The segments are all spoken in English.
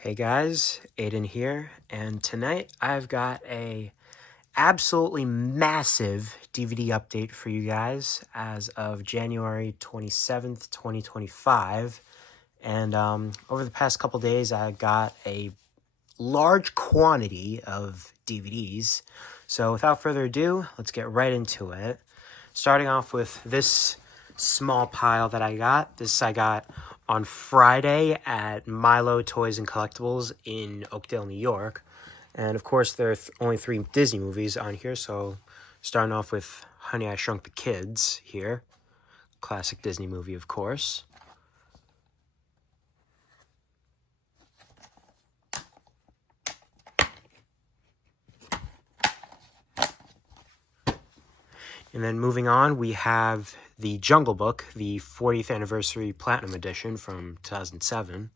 Hey guys, Aiden here, and tonight I've got a absolutely massive DVD update for you guys as of January 27th, 2025. And over the past couple days, I got a large quantity of DVDs. So without further ado, let's get right into it. Starting off with this small pile that I got. This I got on Friday at Milo Toys and Collectibles in Oakdale, New York. And of course, there are only 3 Disney movies on here. So starting off with Honey, I Shrunk the Kids here. Classic Disney movie, of course. And then moving on, we have The Jungle Book, the 40th Anniversary Platinum Edition from 2007.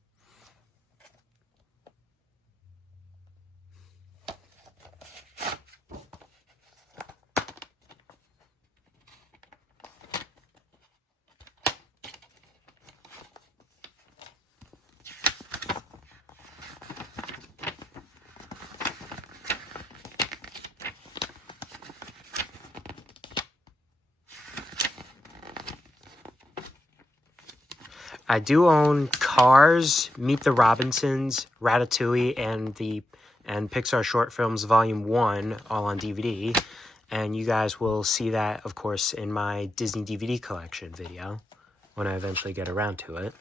I do own Cars, Meet the Robinsons, Ratatouille, and Pixar Short Films Volume 1 all on DVD. And you guys will see that, of course, in my Disney DVD collection video when I eventually get around to it.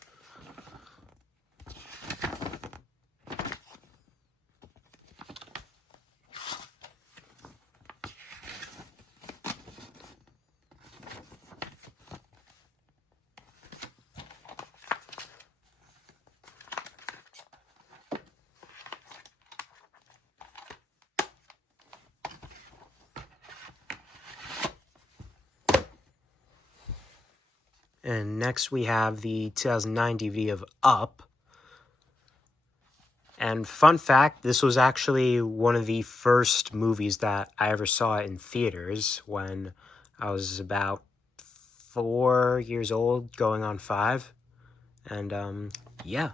And next we have the 2009 DVD of Up. And fun fact, this was actually one of the first movies that I ever saw in theaters when I was about 4 years old, going on 5. And yeah.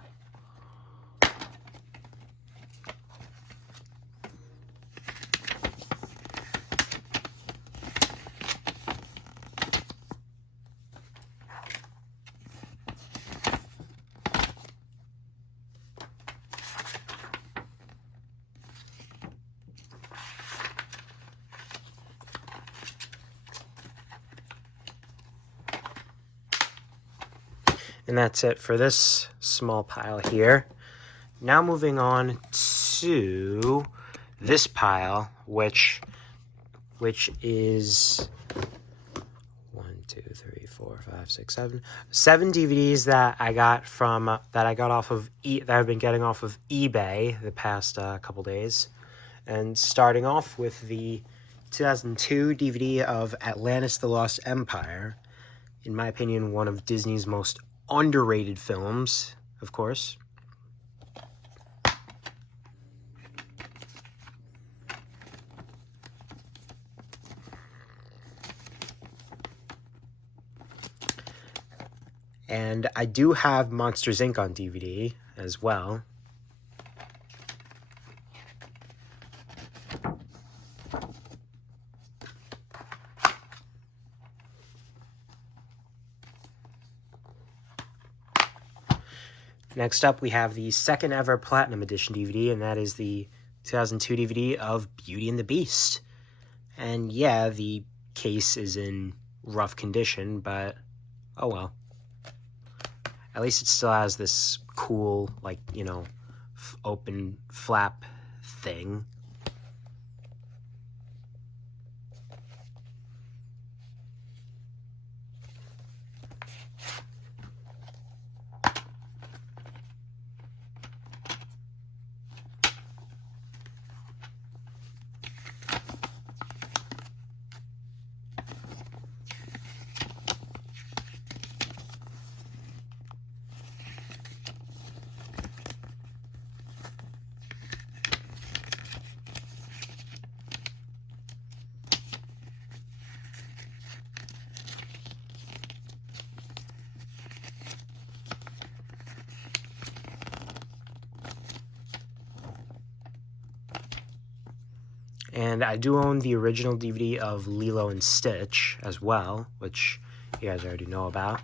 And that's it for this small pile here. Now moving on to this pile, which is 7 DVDs that I got from that I've been getting off of eBay the past couple days. And starting off with the 2002 DVD of Atlantis: The Lost Empire. In my opinion, one of Disney's most underrated films, of course. And I do have Monsters, Inc. on DVD as well. Next up, we have the second ever Platinum Edition DVD, and that is the 2002 DVD of Beauty and the Beast. And yeah, the case is in rough condition, but oh well. At least it still has this cool, open flap thing. And I do own the original DVD of Lilo and Stitch as well, which you guys already know about.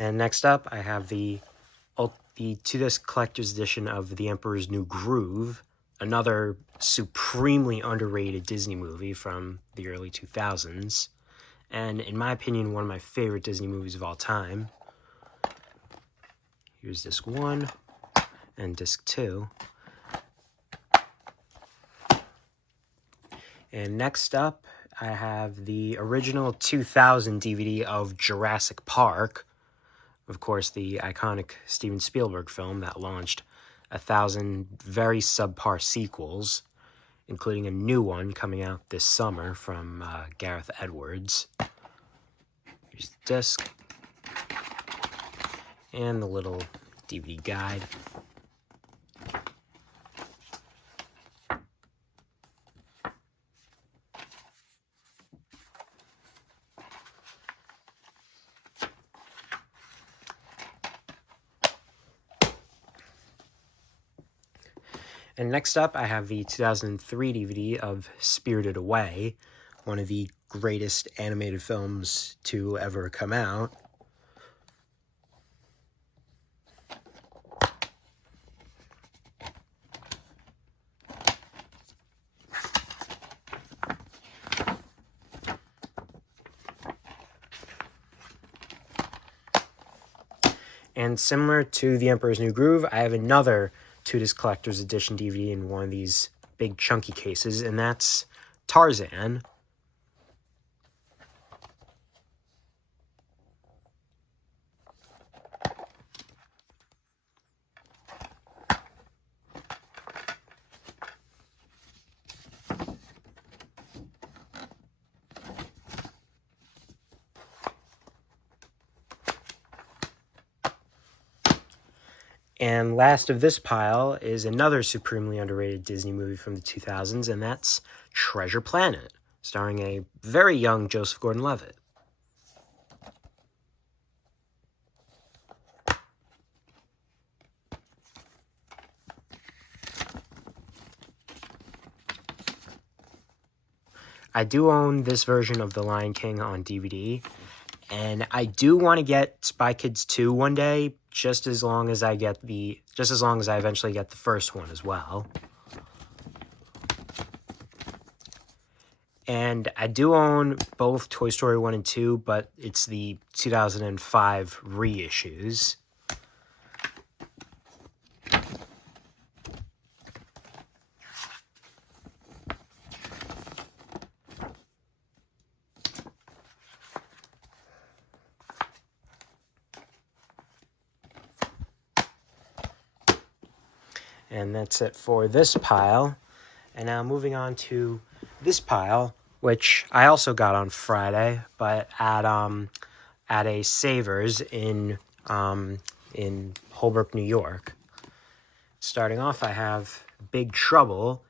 And next up, I have the 2-disc collector's edition of The Emperor's New Groove, another supremely underrated Disney movie from the early 2000s, and in my opinion, one of my favorite Disney movies of all time. Here's disc 1 and disc 2. And next up, I have the original 2000 DVD of Jurassic Park. Of course, the iconic Steven Spielberg film that launched 1,000 very subpar sequels, including a new one coming out this summer from Gareth Edwards. Here's the disc and the little DVD guide. And next up, I have the 2003 DVD of Spirited Away, one of the greatest animated films to ever come out. And similar to The Emperor's New Groove, I have another 2-disc collector's edition DVD in one of these big chunky cases, and that's Tarzan. And last of this pile is another supremely underrated Disney movie from the 2000s, and that's Treasure Planet, starring a very young Joseph Gordon-Levitt. I do own this version of The Lion King on DVD, and I do want to get Spy Kids 2 one day, just as long as I eventually get the first one as well. And I do own both Toy Story 1 and 2, but it's the 2005 reissues. And that's it for this pile. And now moving on to this pile, which I also got on Friday, but at a Savers in Holbrook, New York. Starting off, I have Big Trouble,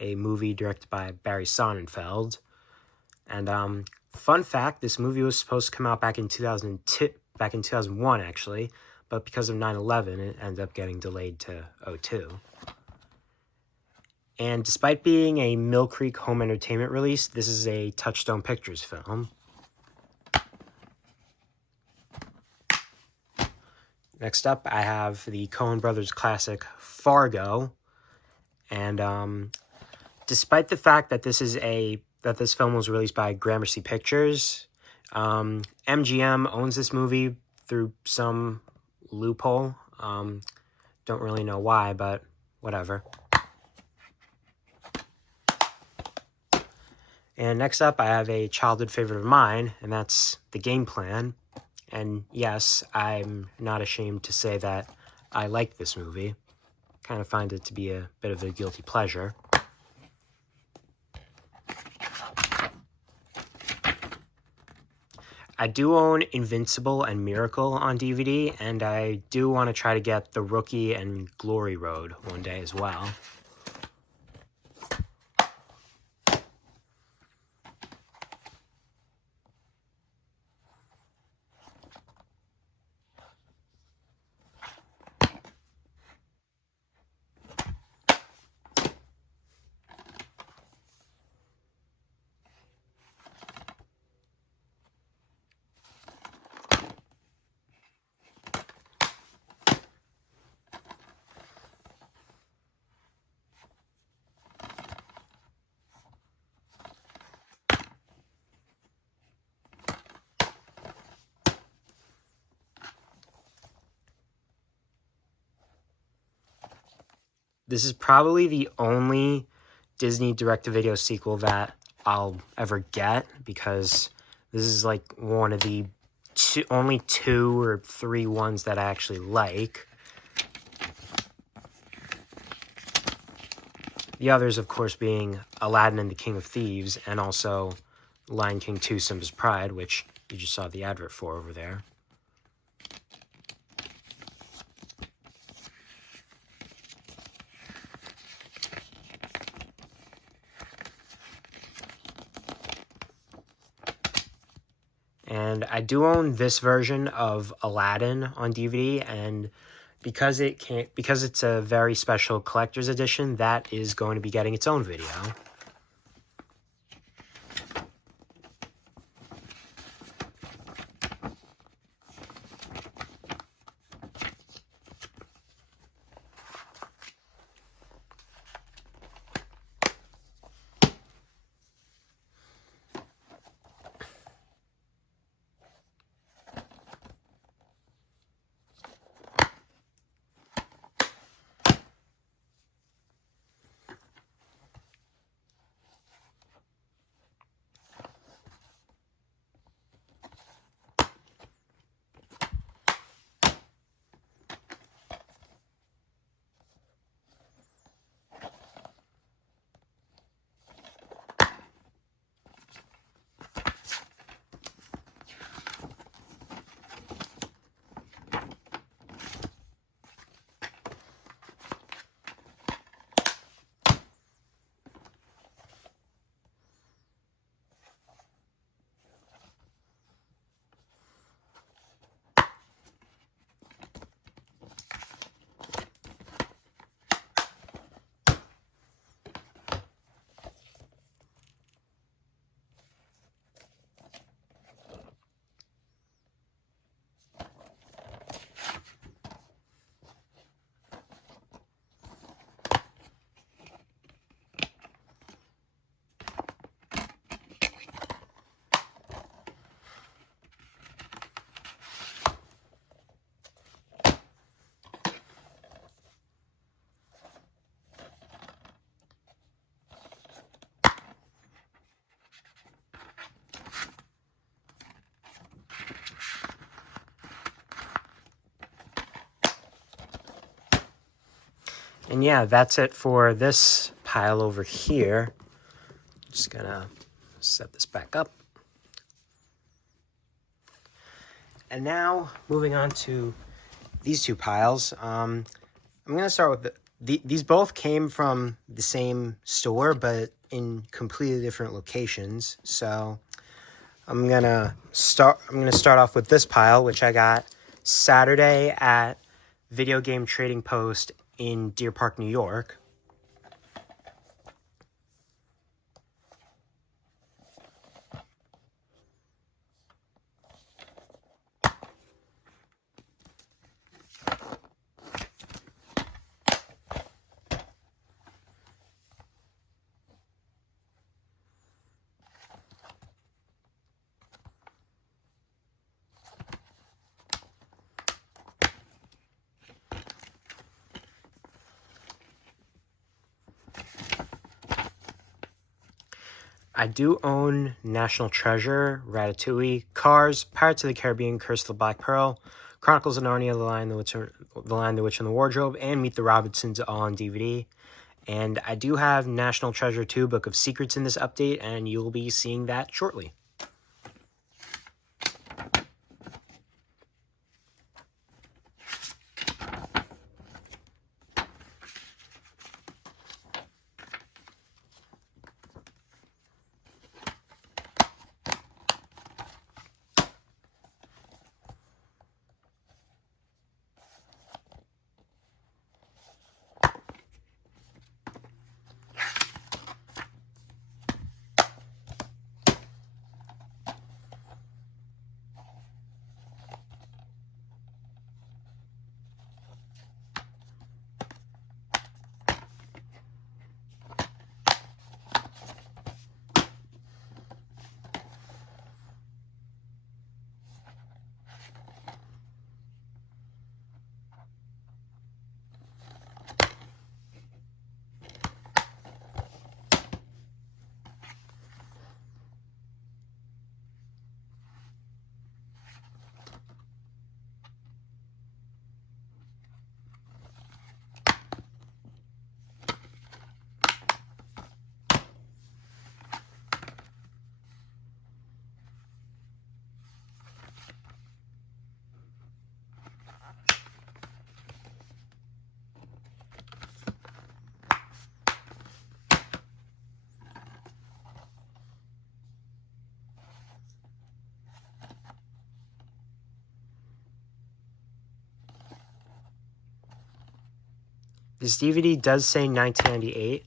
a movie directed by Barry Sonnenfeld. And fun fact, this movie was supposed to come out back in 2001 actually, but because of 9/11, it ended up getting delayed to 2002. And despite being a Mill Creek Home Entertainment release, this is a Touchstone Pictures film. Next up, I have the Coen Brothers classic Fargo. And despite the fact that this film was released by Gramercy Pictures, MGM owns this movie through some loophole. Don't really know why, but whatever. And next up, I have a childhood favorite of mine, and that's The Game Plan. And yes, I'm not ashamed to say that I like this movie. Kind of find it to be a bit of a guilty pleasure. I do own Invincible and Miracle on DVD, and I do want to try to get The Rookie and Glory Road one day as well. This is probably the only Disney direct-to-video sequel that I'll ever get, because this is like one of the only 2 or 3 ones that I actually like. The others, of course, being Aladdin and the King of Thieves, and also Lion King 2 Simba's Pride, which you just saw the advert for over there. And I do own this version of Aladdin on DVD, and because it's a very special collector's edition, that is going to be getting its own video. And yeah, that's it for this pile over here. Just gonna set this back up. And now, moving on to these 2 piles. I'm gonna start with these both came from the same store, but in completely different locations. So I'm gonna start off with this pile, which I got Saturday at Video Game Trading Post in Deer Park, New York. I do own National Treasure, Ratatouille, Cars, Pirates of the Caribbean, Curse of the Black Pearl, Chronicles of Narnia, The Lion, the Witch, and the Wardrobe, and Meet the Robinsons all on DVD. And I do have National Treasure 2, Book of Secrets in this update, and you'll be seeing that shortly. This DVD does say 1998,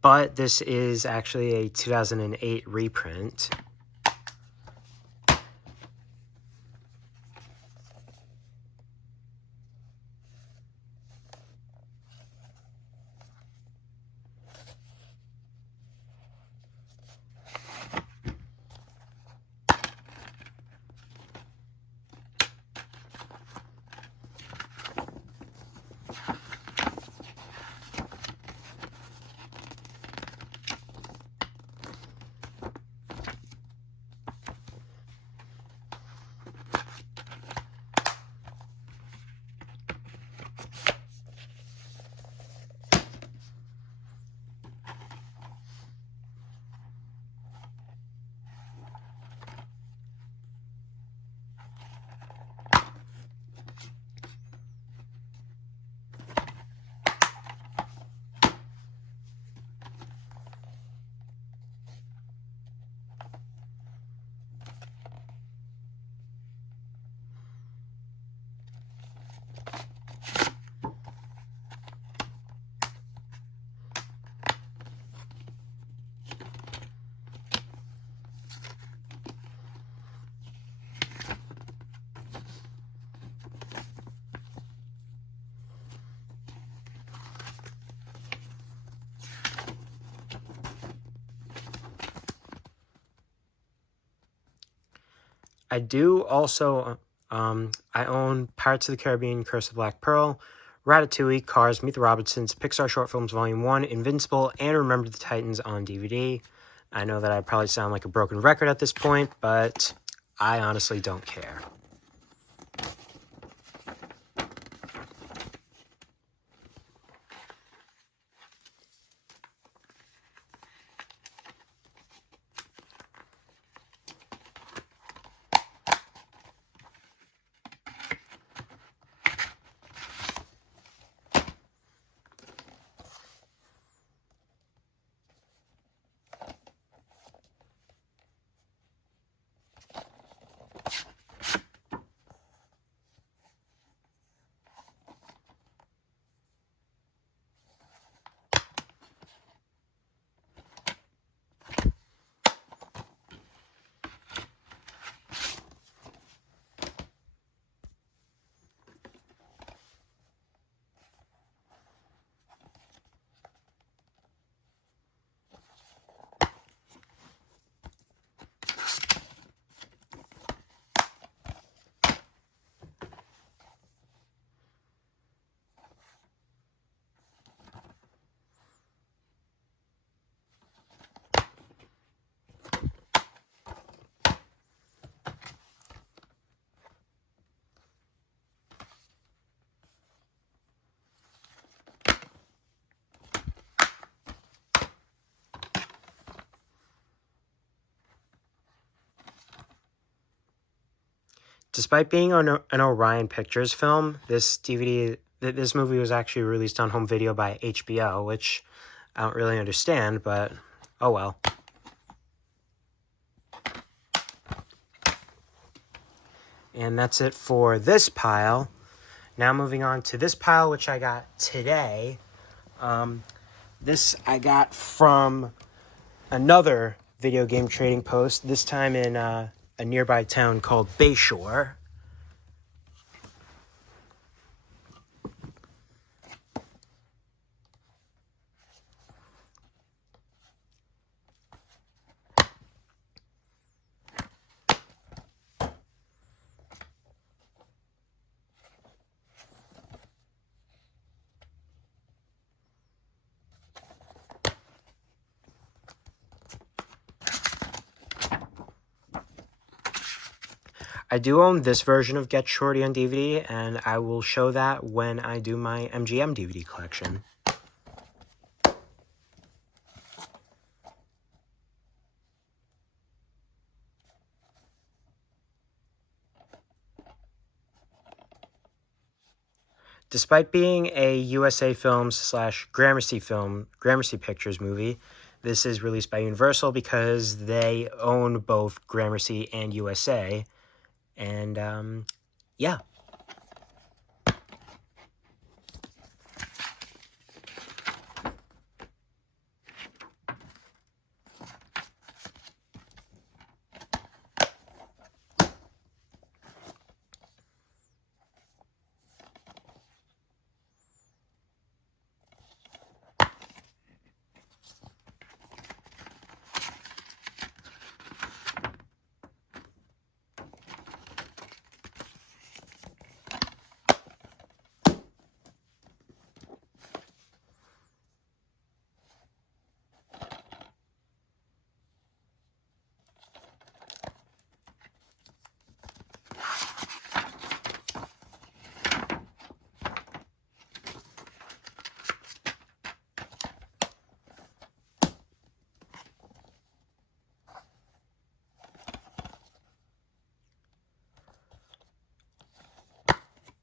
but this is actually a 2008 reprint. I do also, I own Pirates of the Caribbean, Curse of the Black Pearl, Ratatouille, Cars, Meet the Robinsons, Pixar Short Films Volume 1, Invincible, and Remember the Titans on DVD. I know that I probably sound like a broken record at this point, but I honestly don't care. Despite being an Orion Pictures film, this movie was actually released on home video by HBO, which I don't really understand, but oh well. And that's it for this pile. Now moving on to this pile, which I got today. This I got from another video game trading post, this time in a nearby town called Bayshore. I do own this version of Get Shorty on DVD, and I will show that when I do my MGM DVD collection. Despite being a USA Films / Gramercy Pictures movie, this is released by Universal because they own both Gramercy and USA. And, yeah.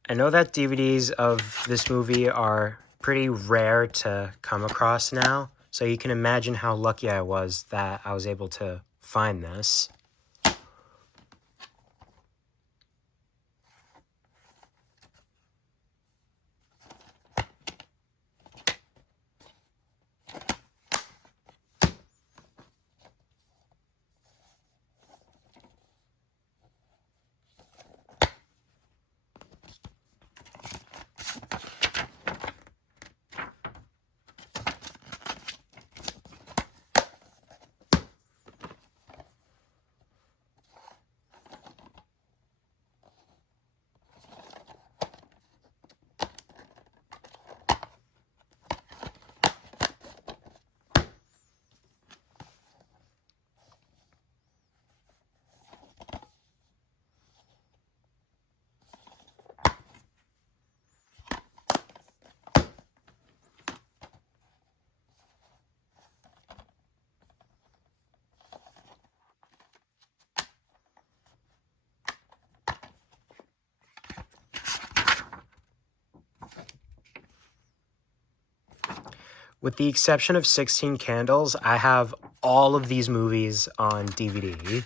I know that DVDs of this movie are pretty rare to come across now, so you can imagine how lucky I was that I was able to find this. With the exception of 16 Candles, I have all of these movies on DVD.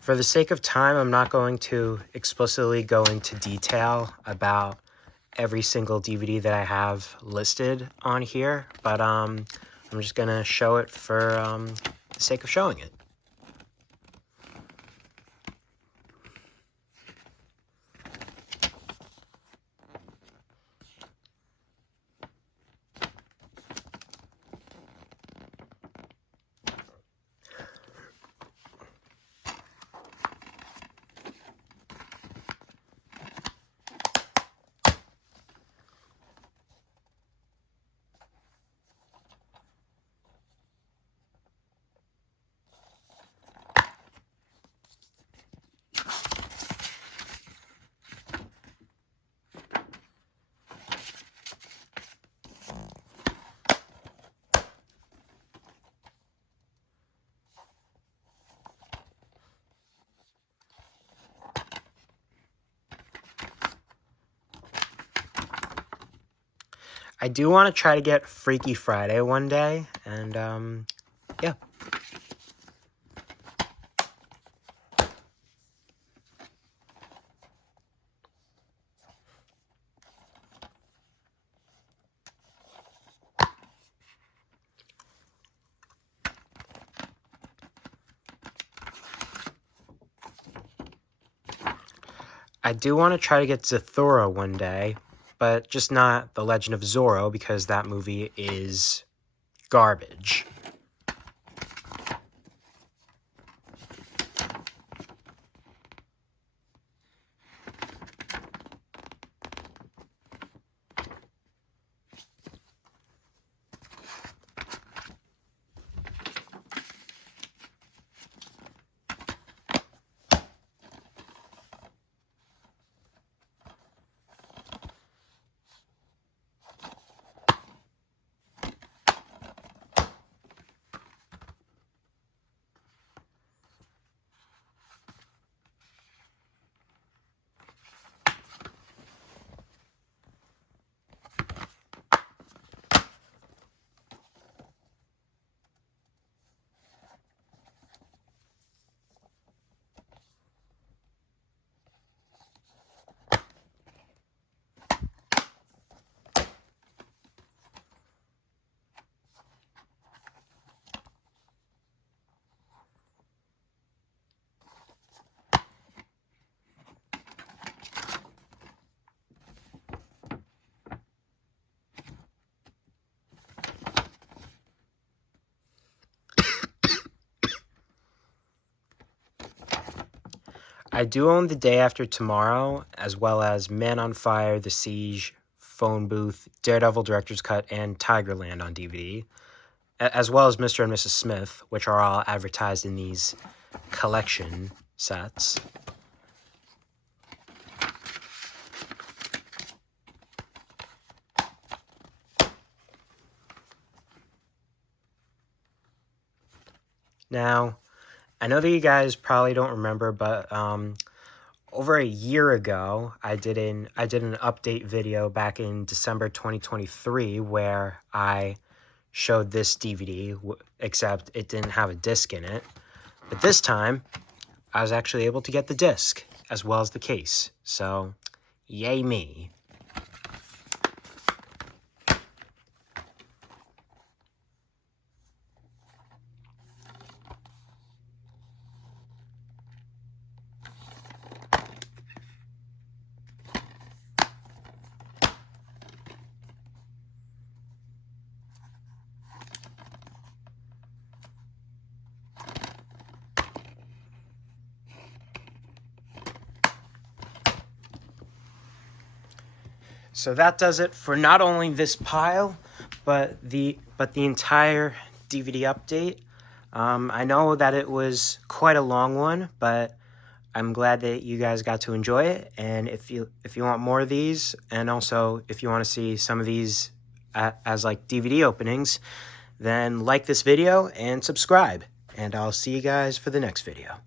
For the sake of time, I'm not going to explicitly go into detail about every single DVD that I have listed on here, but I'm just gonna show it for the sake of showing it. I do want to try to get Freaky Friday one day, and yeah. I do want to try to get Zathura one day, but just not The Legend of Zorro, because that movie is garbage. I do own The Day After Tomorrow, as well as Man on Fire, The Siege, Phone Booth, Daredevil Director's Cut, and Tigerland on DVD, as well as Mr. and Mrs. Smith, which are all advertised in these collection sets. Now, I know that you guys probably don't remember, but over a year ago, I did an update video back in December 2023 where I showed this DVD, except it didn't have a disc in it. But this time, I was actually able to get the disc as well as the case. So, yay me. So that does it for not only this pile, but the entire DVD update. I know that it was quite a long one, but I'm glad that you guys got to enjoy it. And if you want more of these, and also if you want to see some of these as like DVD openings, then like this video and subscribe. And I'll see you guys for the next video.